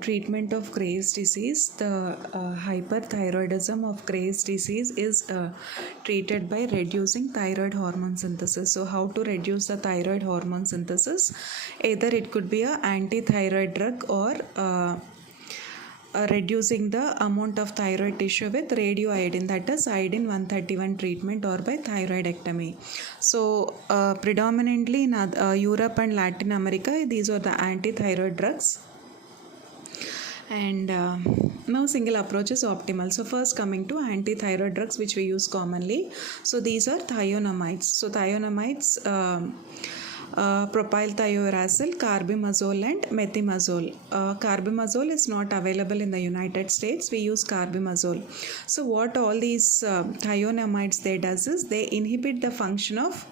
treatment of Graves' disease. The hyperthyroidism of Graves' disease is treated by reducing thyroid hormone synthesis. So, how to reduce the thyroid hormone synthesis? Either it could be a antithyroid drug or reducing the amount of thyroid tissue with radioiodine, that is iodine 131 treatment, or by thyroidectomy. So predominantly in Europe and Latin America, these are the antithyroid drugs. And now single approach is optimal. So first, coming to antithyroid drugs which we use commonly. So these are thionamides. So thionamides, propylthiouracil, carbimazole and methimazole. Carbimazole is not available in the United States. We use carbimazole. So what all these thionamides they does is they inhibit the function of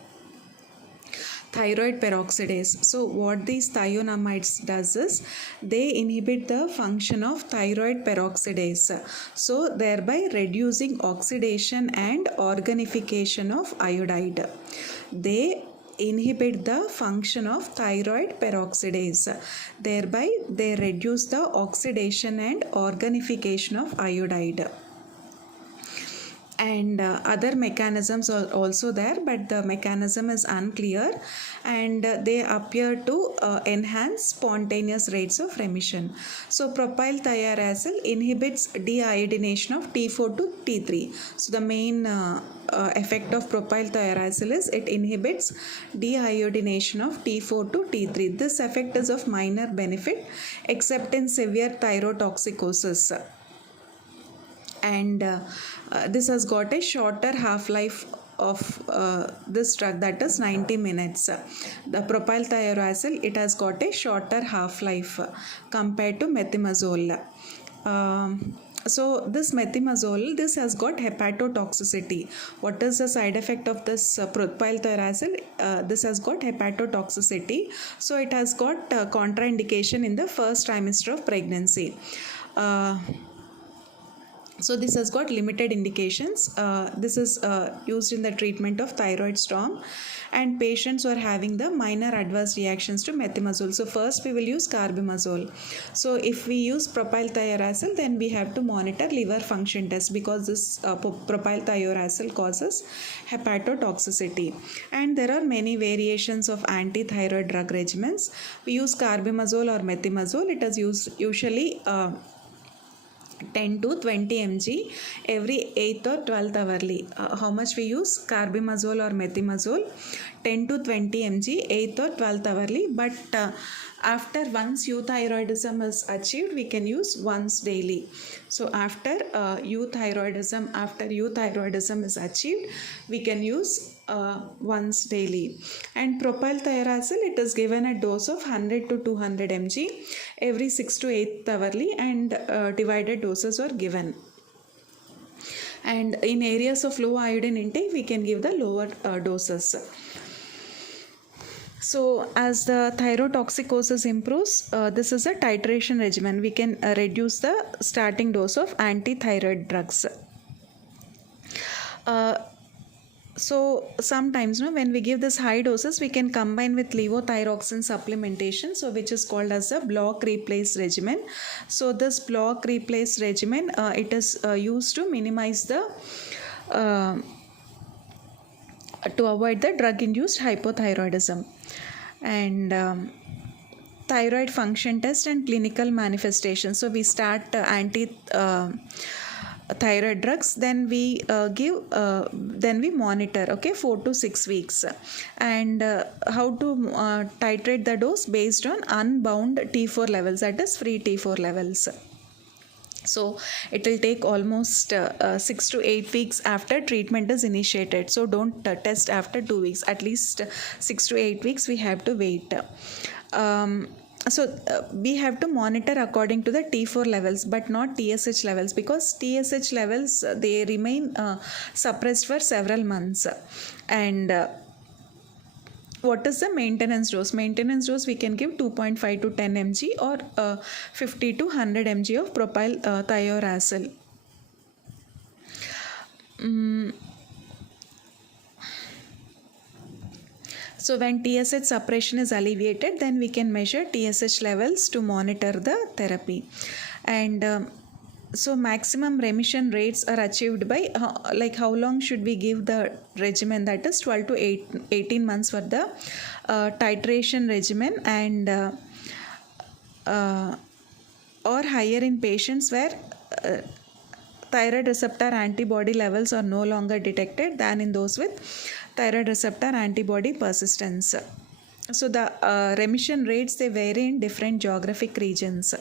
thyroid peroxidase. So what these thionamides does is they inhibit the function of thyroid peroxidase, so thereby reducing oxidation and organification of iodide. They inhibit the function of thyroid peroxidase, thereby they reduce the oxidation and organification of iodide. And other mechanisms are also there, but the mechanism is unclear, and they appear to enhance spontaneous rates of remission. So propylthiouracil inhibits deiodination of T4 to T3. So the main effect of propylthiouracil is it inhibits deiodination of T4 to T3. This effect is of minor benefit except in severe thyrotoxicosis, and this has got a shorter half-life of this drug, that is 90 minutes. The propylthiouracil, it has got a shorter half-life compared to methimazole. So this methimazole, this has got hepatotoxicity. What is the side effect of this propylthiouracil? This has got hepatotoxicity. So it has got contraindication in the first trimester of pregnancy. So this has got limited indications. This is used in the treatment of thyroid storm, and patients who are having the minor adverse reactions to methimazole. So first we will use carbimazole. So if we use propylthiouracil, then we have to monitor liver function test, because this propylthiouracil causes hepatotoxicity. And there are many variations of antithyroid drug regimens. We use carbimazole or methimazole. It is usually 10 to 20 mg every 8th or 12th hourly. How much we use carbimazole or methimazole? 10 to 20 mg 8th or 12th hourly, but after once euthyroidism is achieved, we can use once daily. So after euthyroidism is achieved, we can use once daily. And propylthiouracil, it is given a dose of 100 to 200 mg every 6 to 8th hourly, and divided doses are given. And in areas of low iodine intake, we can give the lower doses. So as the thyrotoxicosis improves, this is a titration regimen. We can reduce the starting dose of antithyroid drugs. So sometimes when we give this high doses, we can combine with levothyroxine supplementation, so which is called as a block replace regimen. So this block replace regimen, it is used to minimize the to avoid the drug induced hypothyroidism. And thyroid function test and clinical manifestations. So we start thyroid drugs, then we then we monitor 4 to 6 weeks, and how to titrate the dose based on unbound T4 levels, that is free T4 levels. So it will take almost 6 to 8 weeks after treatment is initiated. So don't test after 2 weeks, at least 6 to 8 weeks we have to wait. So we have to monitor according to the T4 levels, but not TSH levels, because TSH levels they remain suppressed for several months. And what is the maintenance dose? Maintenance dose we can give 2.5 to 10 mg or 50 to 100 mg of propylthiouracil. So when TSH suppression is alleviated, then we can measure TSH levels to monitor the therapy. And so maximum remission rates are achieved by like how long should we give the regimen, that is 12 to 18 months for the titration regimen, and or higher in patients where thyroid receptor antibody levels are no longer detected than in those with thyroid receptor antibody persistence. So the remission rates, they vary in different geographic regions.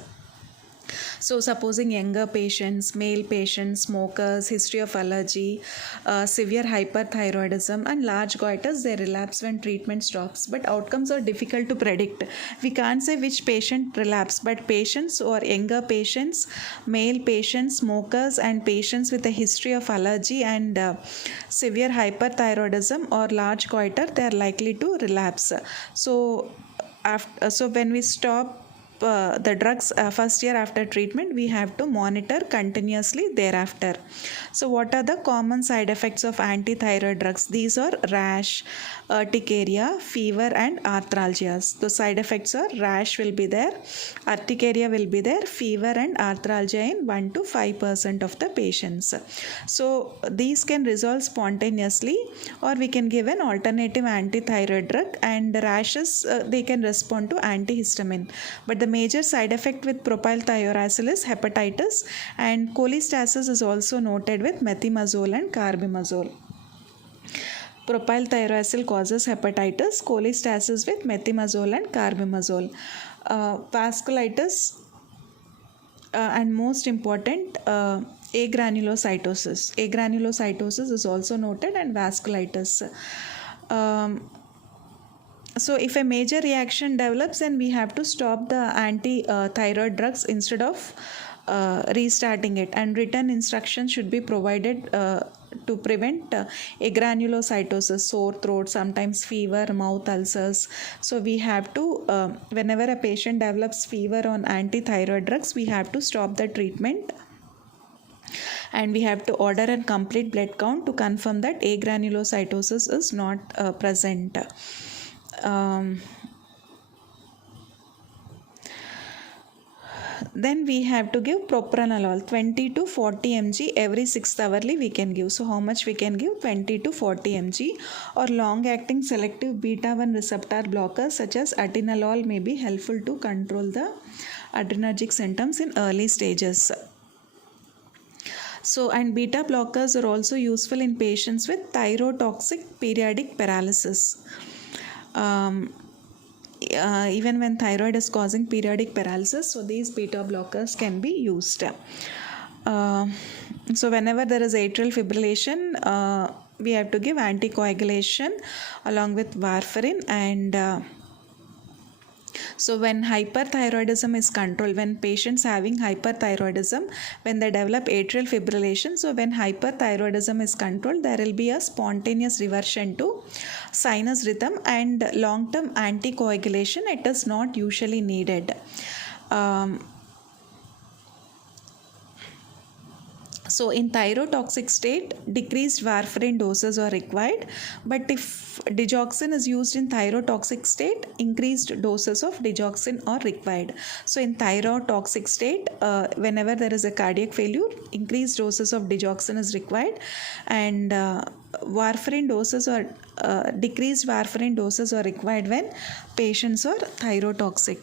So supposing younger patients, male patients, smokers, history of allergy, severe hyperthyroidism and large goiters, they relapse when treatment stops. But outcomes are difficult to predict. We can't say which patient relapse, but patients or younger patients, male patients, smokers and patients with a history of allergy and severe hyperthyroidism or large goiter, they are likely to relapse. So when we stop the drugs first year after treatment, we have to monitor continuously thereafter. So what are the common side effects of antithyroid drugs? These are rash, urticaria, fever and arthralgias. The side effects are rash will be there, urticaria will be there, fever and arthralgia in 1 to 5% of the patients. So these can resolve spontaneously, or we can give an alternative antithyroid drug, and rashes they can respond to antihistamine. But the major side effect with propylthiouracil is hepatitis, and cholestasis is also noted with methimazole and carbimazole. Propylthiouracil causes hepatitis, cholestasis with methimazole and carbimazole. Vasculitis and most important, agranulocytosis. Agranulocytosis is also noted, and vasculitis. So if a major reaction develops, then we have to stop the anti-thyroid drugs instead of restarting it, and written instructions should be provided to prevent agranulocytosis, sore throat, sometimes fever, mouth ulcers. So we have to, whenever a patient develops fever on anti-thyroid drugs, we have to stop the treatment, and we have to order a complete blood count to confirm that agranulocytosis is not present. Then we have to give propranolol 20 to 40 mg every 6th hourly we can give. So how much we can give? 20 to 40 mg. Or long acting selective beta 1 receptor blockers such as atenolol may be helpful to control the adrenergic symptoms in early stages. So, and beta blockers are also useful in patients with thyrotoxic periodic paralysis. Even when thyroid is causing periodic paralysis, so these beta blockers can be used. So whenever there is atrial fibrillation, we have to give anticoagulation along with warfarin. And so when hyperthyroidism is controlled, when patients having hyperthyroidism, when they develop atrial fibrillation, so when hyperthyroidism is controlled, there will be a spontaneous reversion to sinus rhythm, and long-term anticoagulation, it is not usually needed. So in thyrotoxic state, decreased warfarin doses are required, but if digoxin is used in thyrotoxic state, increased doses of digoxin are required. So in thyrotoxic state, whenever there is a cardiac failure, increased doses of digoxin is required, and warfarin doses or decreased warfarin doses are required when patients are thyrotoxic.